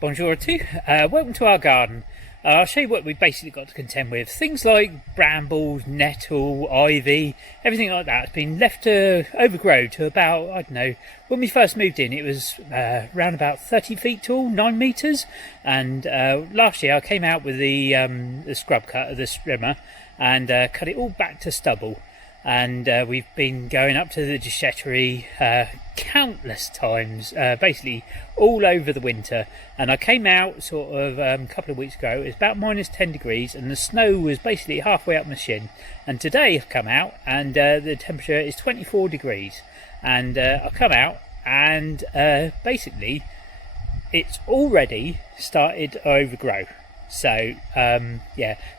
Bonjour to welcome to our garden. I'll show you what we've basically got to contend with. Things like brambles, nettle, ivy, everything like that has been left to overgrow to about, I don't know, when we first moved in it was around about 30 feet tall, 9 metres, and last year I came out with the scrub cutter, the strimmer, and cut it all back to stubble. And we've been going up to the déchetterie countless times, basically all over the winter. And I came out sort of a couple of weeks ago. It was about -10 degrees and the snow was basically halfway up my shin. And today I've come out and the temperature is 24 degrees. And I've come out and basically it's already started to overgrow. So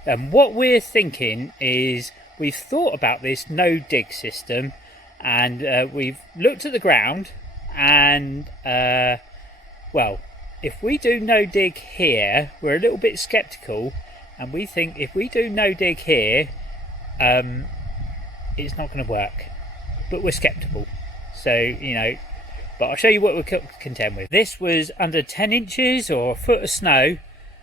what we're thinking is, we've thought about this no dig system, and we've looked at the ground, and well, if we do no dig here, we're a little bit skeptical, and we think if we do no dig here, it's not going to work. But we're skeptical, so you know. But I'll show you what we're content with. This was under 10 inches or a foot of snow,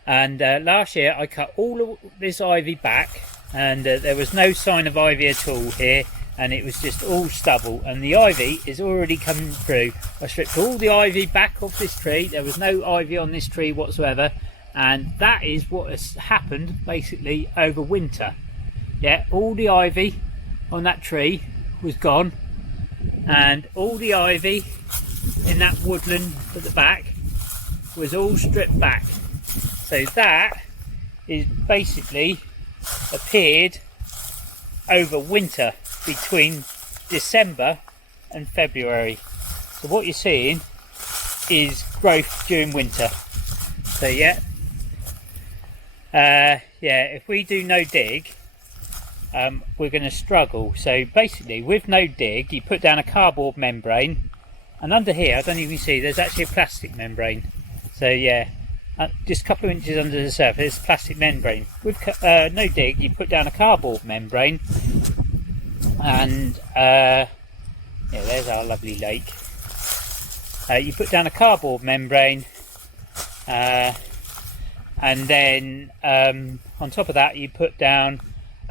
and last year I cut all of this ivy back. And there was no sign of ivy at all here, and it was just all stubble, and the ivy is already coming through. I stripped all the ivy back off this tree. There was no ivy on this tree whatsoever, and that is what has happened basically over winter. Yeah, all the ivy on that tree was gone, and all the ivy in that woodland at the back was all stripped back. So that is basically appeared over winter between December and February. So what you're seeing is growth during winter. So if we do no dig, we're going to struggle. So basically with no dig, you put down a cardboard membrane, and under here, I don't know if you can see, there's actually a plastic membrane. So just a couple of inches under the surface, plastic membrane. With no dig, you put down a cardboard membrane, and there's our lovely lake. You put down a cardboard membrane, and then on top of that, you put down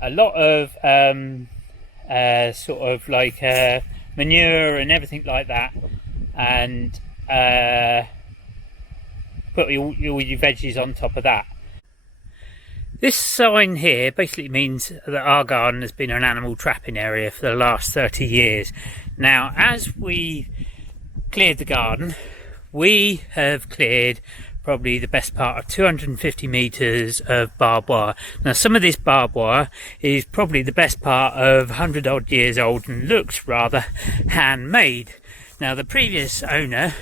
a lot of sort of like manure and everything like that, and put all your veggies on top of that. This sign here basically means that our garden has been an animal trapping area for the last 30 years. Now, as we cleared the garden, we have cleared probably the best part of 250 metres of barbed wire. Now, some of this barbed wire is probably the best part of 100 odd years old and looks rather handmade. Now, the previous owner,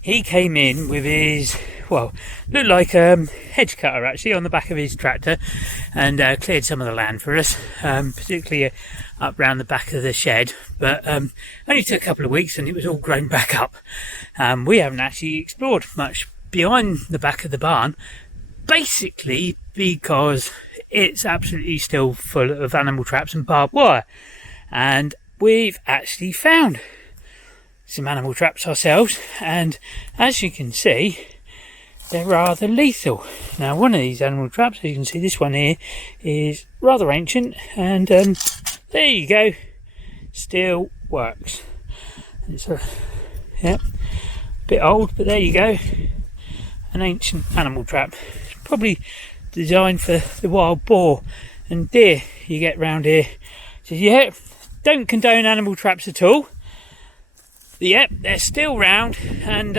he came in with his, looked like a hedge cutter actually on the back of his tractor, and cleared some of the land for us, particularly up round the back of the shed. But only took a couple of weeks and it was all grown back up. We haven't actually explored much behind the back of the barn, basically because it's absolutely still full of animal traps and barbed wire. And we've actually found some animal traps ourselves, and as you can see, they're rather lethal. Now, one of these animal traps, as you can see, this one here is rather ancient, and there you go, still works. It's a bit old, but there you go, an ancient animal trap, probably designed for the wild boar and deer you get round here. So don't condone animal traps at all. Yep, they're still round, and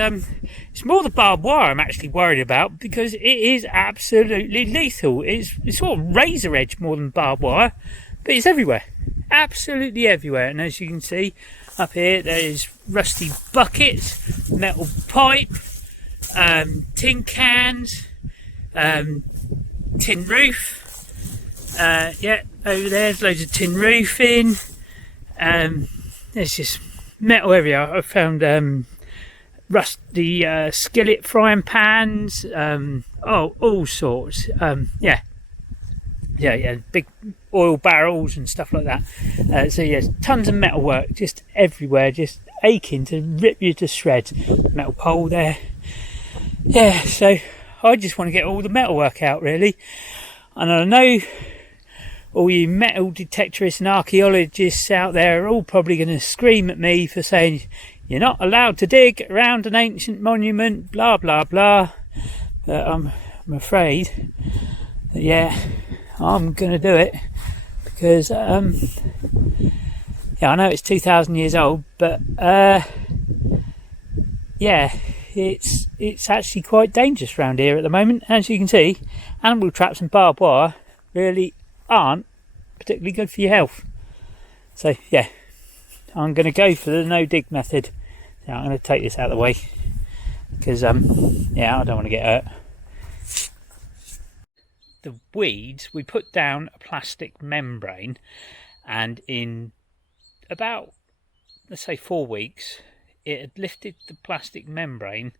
it's more the barbed wire I'm actually worried about, because it is absolutely lethal. It's sort of razor edge more than barbed wire, but it's everywhere, absolutely everywhere. And as you can see up here, there is rusty buckets, metal pipe, tin cans, tin roof. Over there's loads of tin roofing. There's just metal everywhere. I found rusty skillet frying pans, all sorts. Big oil barrels and stuff like that. So yes, tons of metal work just everywhere, just aching to rip you to shreds. Metal pole there. yeah, so I just want to get all the metalwork out really, and I know all you metal detectorists and archaeologists out there are all probably going to scream at me for saying you're not allowed to dig around an ancient monument, blah blah blah, but I'm afraid that, yeah, I'm going to do it because yeah, I know it's 2,000 years old, but yeah, it's actually quite dangerous around here at the moment. As you can see, animal traps and barbed wire really aren't particularly good for your health. So yeah, I'm going to go for the no dig method. Now I'm going to take this out of the way because yeah, I don't want to get hurt. The weeds, we put down a plastic membrane, and in about, let's say, 4 weeks, it had lifted the plastic membrane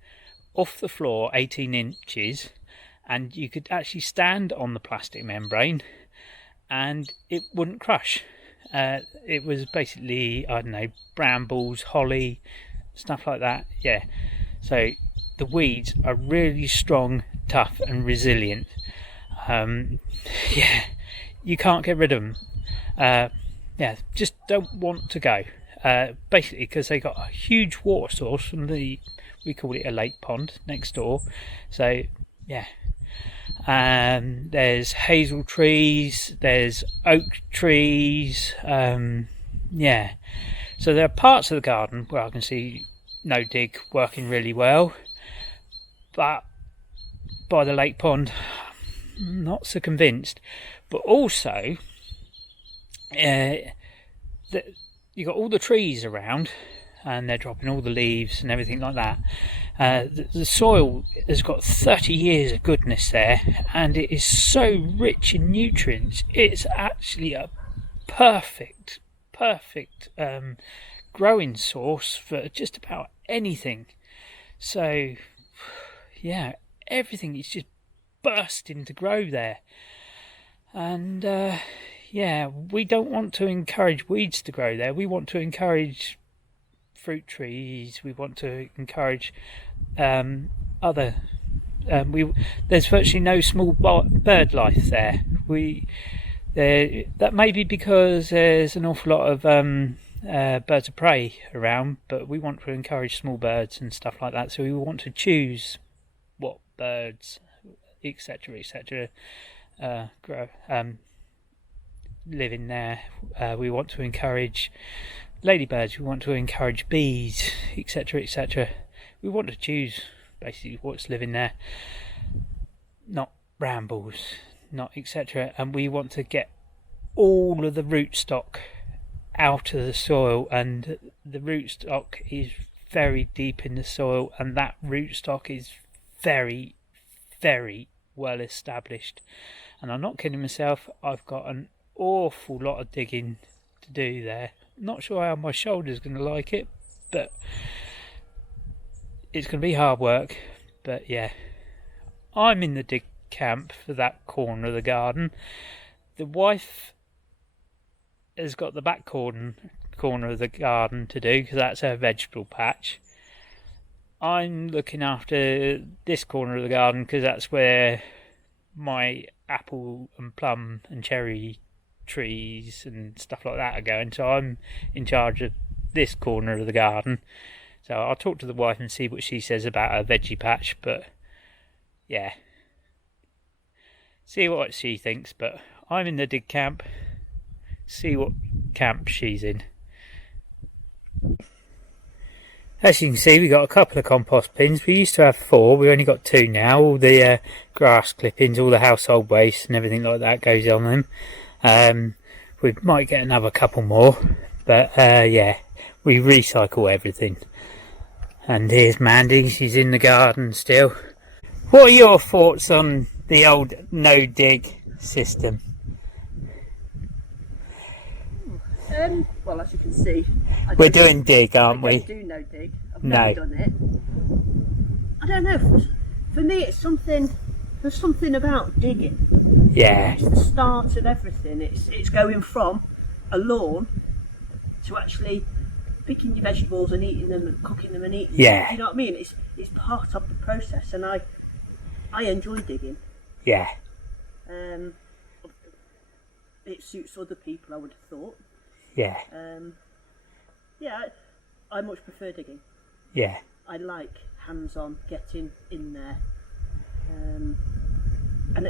off the floor 18 inches, and you could actually stand on the plastic membrane and it wouldn't crush. It was basically, I don't know, brambles, holly, stuff like that. Yeah, so the weeds are really strong, tough and resilient. Yeah, you can't get rid of them. Yeah, just don't want to go. Basically because they got a huge water source from we call it a lake pond next door. So yeah, there's hazel trees, there's oak trees, yeah. So there are parts of the garden where I can see no dig working really well, but by the lake pond, I'm not so convinced. But also, you've got all the trees around and they're dropping all the leaves and everything like that. The soil has got 30 years of goodness there, and it is so rich in nutrients. It's actually a perfect growing source for just about anything. So yeah, everything is just bursting to grow there. And yeah, we don't want to encourage weeds to grow there. We want to encourage fruit trees. We want to encourage other. There's virtually no small bird life there. That may be because there's an awful lot of birds of prey around, but we want to encourage small birds and stuff like that. So we want to choose what birds, etc., grow. Live in there. We want to encourage ladybirds, we want to encourage bees, etc. We want to choose basically what's living there, not brambles, not etc. And we want to get all of the rootstock out of the soil, and the rootstock is very deep in the soil, and that rootstock is very well established. And I'm not kidding myself, I've got an awful lot of digging to do there. Not sure how my shoulder's going to like it, but it's going to be hard work. But yeah, I'm in the dig camp for that corner of the garden. The wife has got the back corner of the garden to do because that's her vegetable patch. I'm looking after this corner of the garden because that's where my apple and plum and cherry trees and stuff like that are going. So I'm in charge of this corner of the garden. So I'll talk to the wife and see what she says about her veggie patch. But yeah, see what she thinks. But I'm in the dig camp. See what camp she's in. As you can see, we got a couple of compost bins. We used to have 4, we only got 2 now. All the grass clippings, all the household waste and everything like that goes on them. We might get another couple more, but yeah, we recycle everything. And here's Mandy, she's in the garden still. What are your thoughts on the old no dig system? Well, as you can see, we're doing dig, aren't we? I do no dig. I've never done it. I don't know. For me, it's something. There's something about digging. Yeah. It's the start of everything. It's going from a lawn to actually picking your vegetables and eating them and cooking them and eating them. Yeah. You know what I mean? It's it's part of the process, and I enjoy digging. Yeah. It suits other people, I would have thought. Yeah. Yeah, I much prefer digging. Yeah. I like hands-on, getting in there. And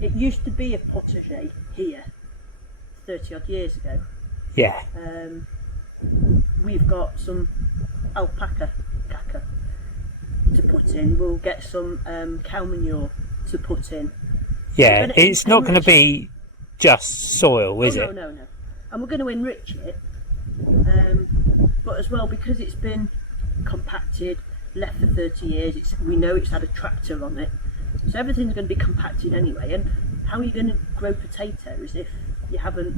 it used to be a potager here 30 odd years ago. Yeah. We've got some alpaca to put in. We'll get some cow manure to put in. Yeah, it's not going to be just soil, is it? No. And we're going to enrich it. But as well, because it's been compacted, left for 30 years, we know it's had a tractor on it. So everything's going to be compacted anyway. And how are you going to grow potatoes if you haven't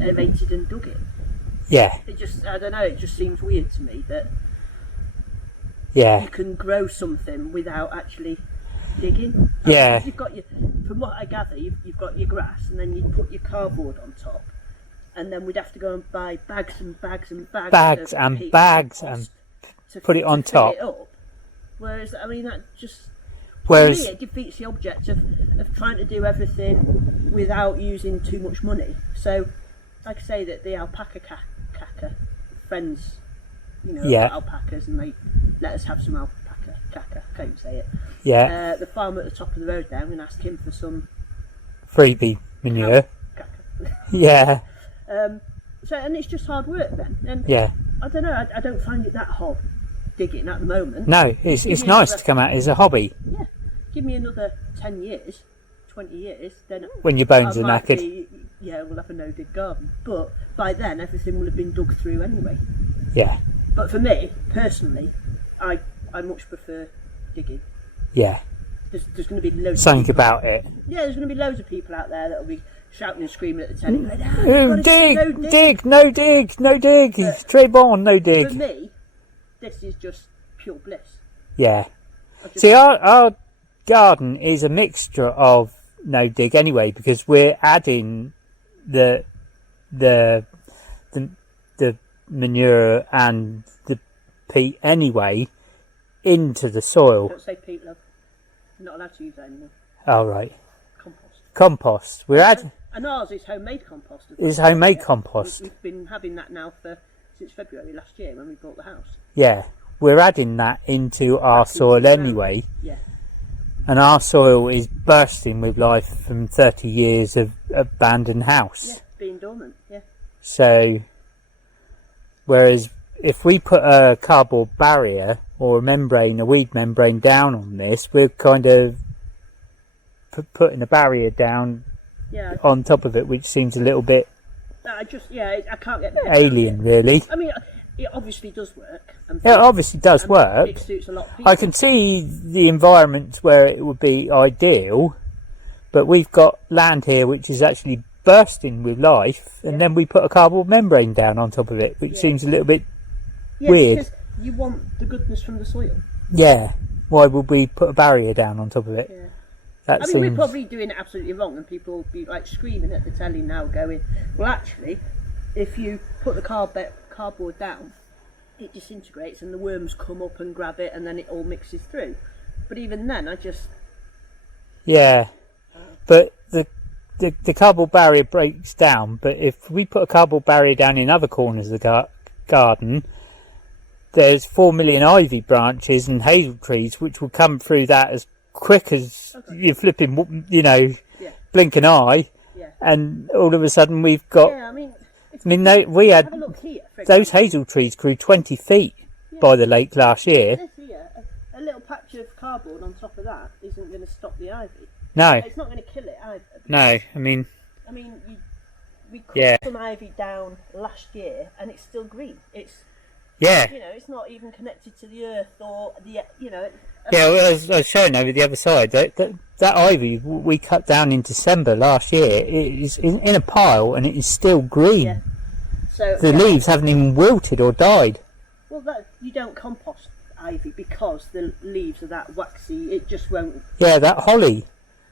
aerated and dug it? Yeah. I don't know, it just seems weird to me that you can grow something without actually digging. Yeah. You've got from what I gather, you've got your grass, and then you put your cardboard on top, and then we'd have to go and buy bags and bags and bags and put it on top. It up. Whereas, I mean, that just... Whereas, for me, it defeats the object of trying to do everything without using too much money. So, like I say, that the alpaca friends, alpacas, and they let us have some alpaca, can't even say it. Yeah. The farmer at the top of the road there, I'm going to ask him for some freebie manure. Yeah. So, and it's just hard work then. And yeah. I don't know, I don't find it that hard digging at the moment. No, it's nice to come out as a hobby. Yeah. Give me another 10 years, 20 years, then... When your bones are knackered. We'll have a no-dig garden. But by then, everything will have been dug through anyway. Yeah. But for me, personally, I much prefer digging. Yeah. There's going to be loads Something of people, about it. Yeah, there's going to be loads of people out there that will be shouting and screaming at the telly. Like, No dig, Trebon, no dig. For me, this is just pure bliss. Yeah. See, our garden is a mixture of no dig anyway, because we're adding the manure and the peat anyway into the soil. Don't say peat, love. You're not allowed to use that anymore. Oh, right. Compost. We're adding. And ours is homemade compost. It's homemade compost. We've been having that now since February last year when we bought the house. Yeah, we're adding that into our soil anyway. Yeah. And our soil is bursting with life from 30 years of abandoned house. Yeah, being dormant, yeah. So, whereas if we put a cardboard barrier or a weed membrane down on this, we're kind of putting a barrier down on top of it, which seems a little bit I can't get alien, really. I mean, it obviously does work. It obviously does work. It suits a lot of people. I can see the environment where it would be ideal, but we've got land here which is actually bursting with life, and then we put a cardboard membrane down on top of it, which seems a little bit weird. Because you want the goodness from the soil. Yeah. Why would we put a barrier down on top of it? Yeah. We're probably doing it absolutely wrong, and people will be like screaming at the telly now, going, "Well, actually, if you put the cardboard down, it disintegrates and the worms come up and grab it, and then it all mixes through." But even then, but the cardboard barrier breaks down. But if we put a cardboard barrier down in other corners of the garden, there's 4 million ivy branches and hazel trees which will come through that as quick as you're flipping, blink an eye, and all of a sudden we've got. We had those hazel trees grew 20 feet by the lake last year. A little patch of cardboard on top of that isn't going to stop the ivy. No, it's not going to kill it either. No, we cut some ivy down last year, and it's still green. It's it's not even connected to the earth or the I was showing over the other side that ivy we cut down in December last year. It is in a pile and it is still green. Yeah. So the leaves haven't even wilted or died. Well, you don't compost ivy because the leaves are that waxy. It just won't. Yeah, that holly.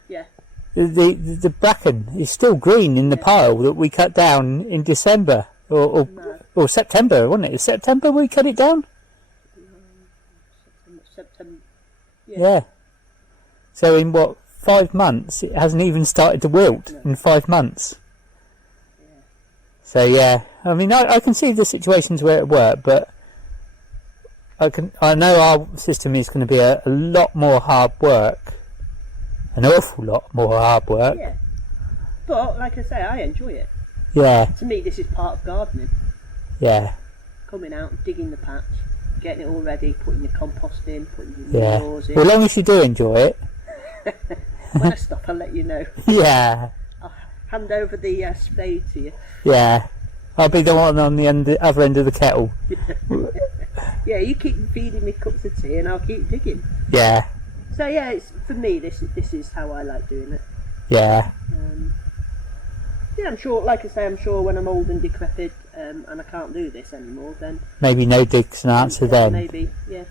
Yeah. The bracken is still green in the pile that we cut down in December or September, wasn't it? September we cut it down. September. Yeah. So in what, 5 months, it hasn't even started to wilt in 5 months. Yeah. So yeah, I mean, I can see the situations where it work, but I know our system is going to be a lot more hard work, an awful lot more hard work. Yeah. But like I say, I enjoy it. Yeah. To me, this is part of gardening. Yeah. Coming out, digging the patch, getting it all ready, putting your compost in, putting your manures in. Well, as long as you do enjoy it. When I stop, I'll let you know. Yeah. I'll hand over the spade to you. Yeah. I'll be the one on the other end of the kettle. Yeah, you keep feeding me cups of tea and I'll keep digging. Yeah. So yeah, it's, for me, this is how I like doing it. Yeah. Yeah, I'm sure, like I say, I'm sure when I'm old and decrepit and I can't do this anymore, then... Maybe no dig's an answer then. Maybe, yeah.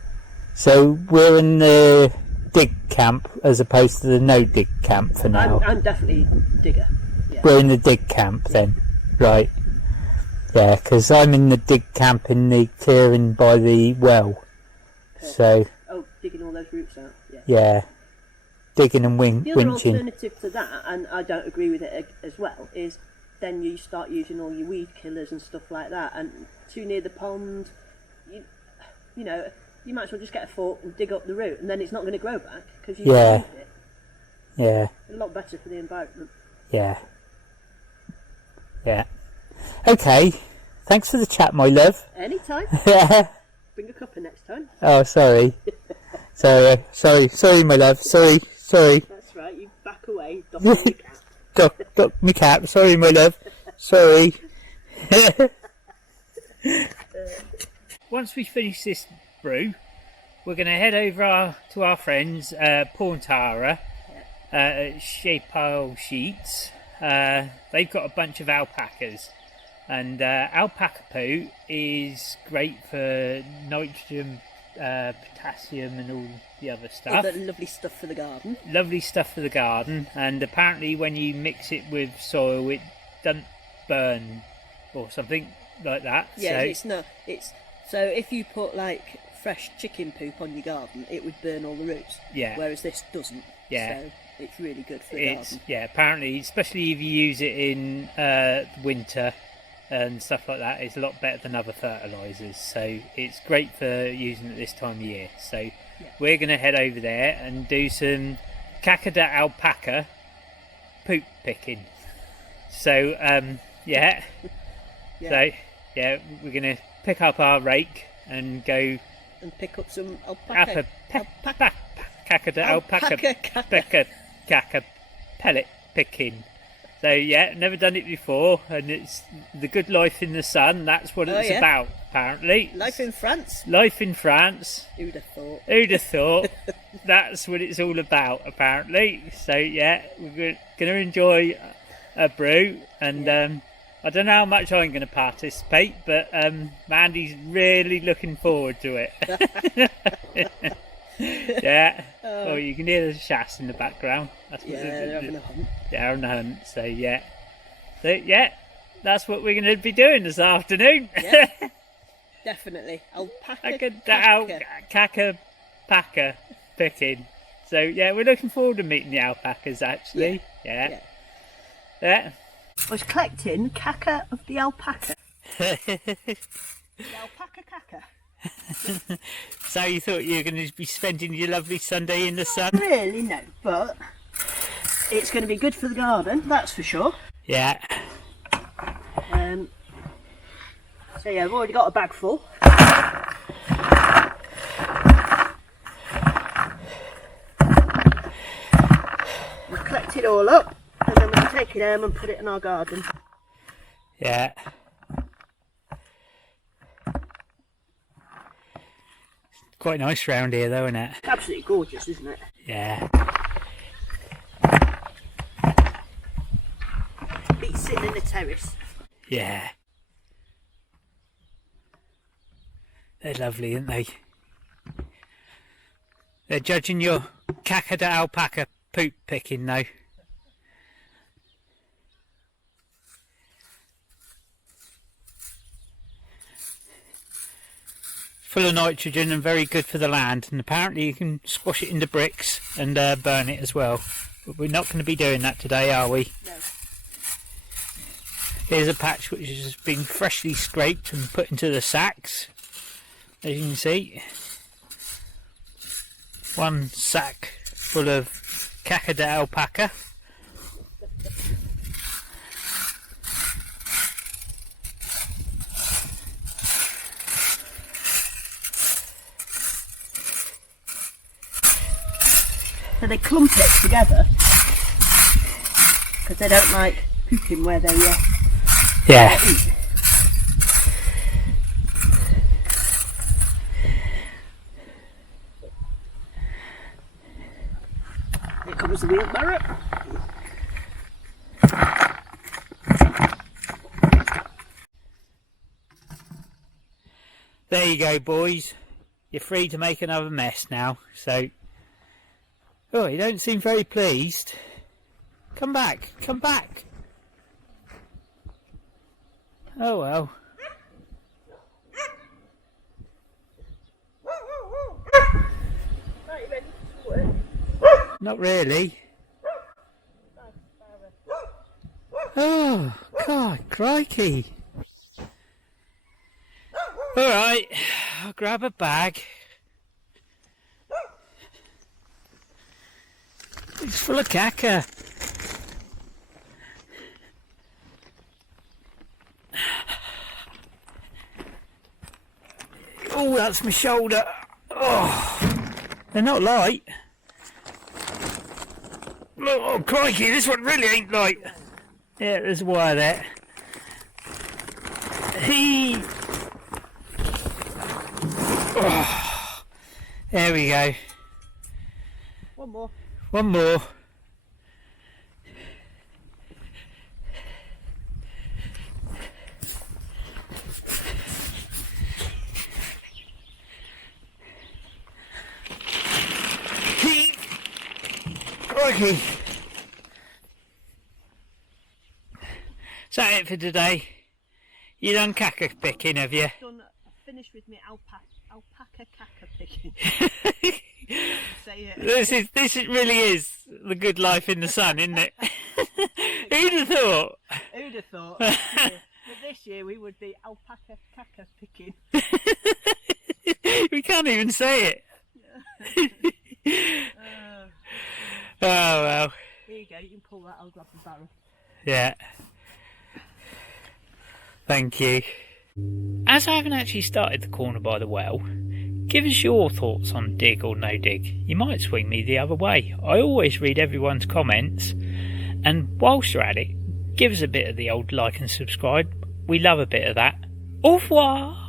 So we're in the dig camp as opposed to the no dig camp for now. I'm definitely digger. Yeah. We're in the dig camp then. Right. Yeah, because I'm in the dig camp in the clearing by the well. Perfect. So... Oh, digging all those roots out, yeah. Yeah. Digging and The other winching. alternative to that, and I don't agree with it as well, is then you start using all your weed killers and stuff like that, and too near the pond, you know, you might as well just get a fork and dig up the root, and then it's not going to grow back because you moved it. Yeah. A lot better for the environment. Yeah. Yeah. Okay. Thanks for the chat, my love. Anytime. Yeah. Bring a cuppa next time. Oh, sorry. Sorry, my love. Sorry. That's right, you back away, dock your cap. Duck me cap. Sorry, my love. Sorry. Once we finish this brew, we're going to head over to our friends, Paul and Tara, at Pile Sheets. They've got a bunch of alpacas, and alpaca poo is great for nitrogen, potassium and all the other stuff. All the lovely stuff for the garden. Lovely stuff for the garden, and apparently when you mix it with soil it doesn't burn or something like that. Yeah, so so if you put like fresh chicken poop on your garden, it would burn all the roots. Yeah. Whereas this doesn't. Yeah. So it's really good for the garden. Yeah, apparently, especially if you use it in winter and stuff like that, it's a lot better than other fertilizers. So it's great for using it this time of year. So we're going to head over there and do some Kakada alpaca poop picking. So yeah. So yeah, we're going to pick up our rake and go and pick up some alpaca. Alpaca pellet picking. So yeah, never done it before, and it's the good life in the sun. That's what it's about, apparently. Life in France. Life in France. Who'd have thought? Who'd have thought? That's what it's all about, apparently. So yeah, we're going to enjoy a brew, and I don't know how much I'm going to participate, but Mandy's really looking forward to it. Yeah. Oh, you can hear the shafts in the background. That's what they're having a hunt. They're having a hunt. So yeah, that's what we're going to be doing this afternoon. Yeah, definitely. Alpaca picking. So yeah, we're looking forward to meeting the alpacas. Actually, yeah. I was collecting caca of the alpaca. The alpaca caca. So you thought you were going to be spending your lovely Sunday in the sun? Really, no, but it's going to be good for the garden, that's for sure. Yeah. So yeah, I've already got a bag full. We'll collect it all up and then we'll take it home and put it in our garden. Yeah. Quite nice round here though, isn't it? Absolutely gorgeous, isn't it? Yeah. Beats sitting in the terrace. Yeah. They're lovely, aren't they? They're judging your Kakada alpaca poop picking though. full of nitrogen and very good for the land, and apparently you can squash it into bricks and burn it as well. But we're not going to be doing that today, are we? No. Here's a patch which has been freshly scraped and put into the sacks, as you can see. One sack full of caca de alpaca. So they clump it together because they don't like pooping where they Yeah. eat. Here comes the wheelbarrow. There you go, boys. You're free to make another mess now. So, oh, you don't seem very pleased. Come back, come back. Oh well. Not really. Oh, God, crikey. Alright, I'll grab a bag. It's full of caca. Oh, that's my shoulder. Oh, they're not light. Oh, crikey, this one really ain't light. Yeah, there's a wire there. Oh, there we go. One more. One more. Crikey. Is that it for today? You done caca picking, have you? Finished with me alpaca caca picking. Say it. This really is the good life in the sun, isn't it? Who'd have thought? Who'd have thought? But this year we would be alpaca caca picking. We can't even say it. Oh well. Here you go, you can pull that, I'll grab the barrel. Yeah. Thank you. As I haven't actually started the corner by the well, give us your thoughts on dig or no dig. You might swing me the other way. I always read everyone's comments, and whilst you're at it, give us a bit of the old like and subscribe. We love a bit of that. Au revoir!